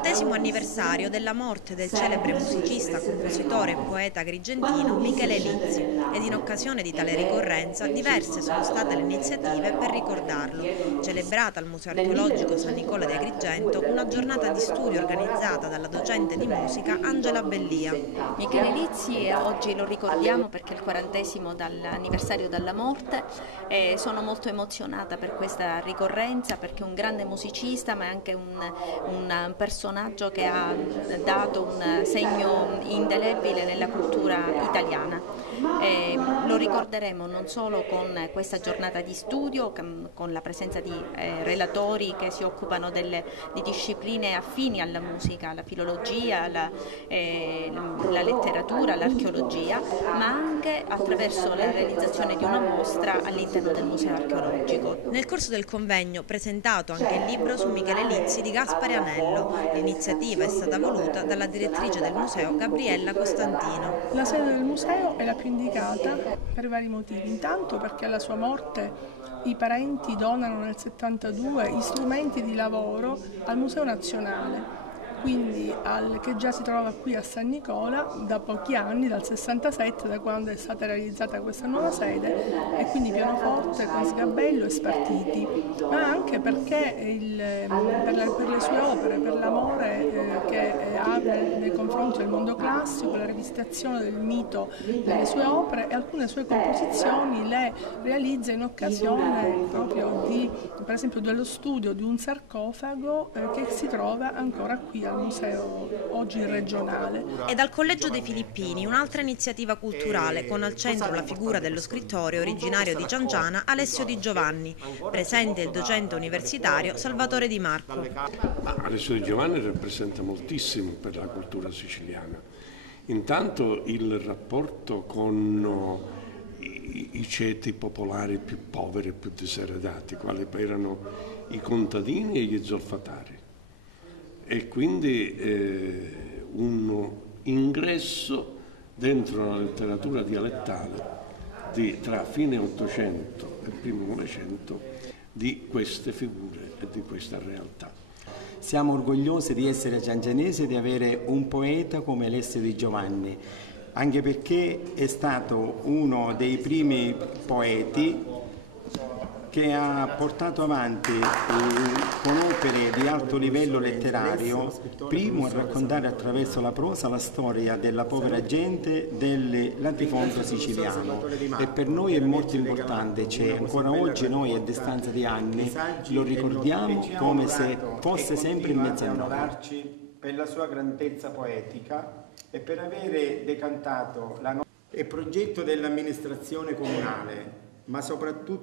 40° anniversario della morte del celebre musicista, compositore e poeta agrigentino Michele Lizzi, ed in occasione di tale ricorrenza diverse sono state le iniziative per ricordarlo. Celebrata al Museo Archeologico San Nicola di Agrigento una giornata di studio organizzata dalla docente di musica Angela Bellia. Michele Lizzi oggi lo ricordiamo perché è il 40° anniversario dalla morte. Sono molto emozionata per questa ricorrenza perché è un grande musicista, ma è anche un personaggio che ha dato un segno indelebile nella cultura italiana. Lo ricorderemo non solo con questa giornata di studio, con la presenza di relatori che si occupano di discipline affini alla musica, alla filologia, la letteratura, l'archeologia, ma anche attraverso la realizzazione di una mostra all'interno del Museo Archeologico. Nel corso del convegno presentato anche il libro su Michele Lizzi di Gaspare Anello. L'iniziativa è stata voluta dalla direttrice del museo Gabriella Costantino. La sede del museo è la più indicata per vari motivi. Intanto perché alla sua morte i parenti donano nel 1972 gli strumenti di lavoro al Museo Nazionale, quindi che già si trova qui a San Nicola da pochi anni, dal 67, da quando è stata realizzata questa nuova sede, e quindi pianoforte con sgabello e spartiti, ma anche perché per le sue opere, per l'amore che ha nei confronti del mondo classico, la rivisitazione del mito delle sue opere, e alcune sue composizioni le realizza in occasione proprio per esempio dello studio di un sarcofago che si trova ancora qui al museo oggi regionale. E dal Collegio dei Filippini un'altra iniziativa culturale con al centro la figura dello scrittore originario di Cianciana Alessio Di Giovanni, presente il docente universitario Salvatore Di Marco. Alessio Di Giovanni rappresenta moltissimo per la cultura siciliana. Intanto il rapporto con i ceti popolari più poveri e più diseredati, quali erano i contadini e gli zolfatari. E quindi un ingresso dentro la letteratura dialettale tra fine Ottocento e primo Novecento di queste figure e di questa realtà. Siamo orgogliosi di essere ciancianesi e di avere un poeta come Alessio Di Giovanni, anche perché è stato uno dei primi poeti che ha portato avanti con opere di alto livello letterario, primo a raccontare attraverso la prosa la storia della povera gente del latifondo siciliano, e per noi è molto importante, cioè ancora oggi noi a distanza di anni lo ricordiamo come se fosse sempre in mezzo a noi. Per la sua grandezza poetica e per avere decantato il progetto dell'amministrazione comunale, ma soprattutto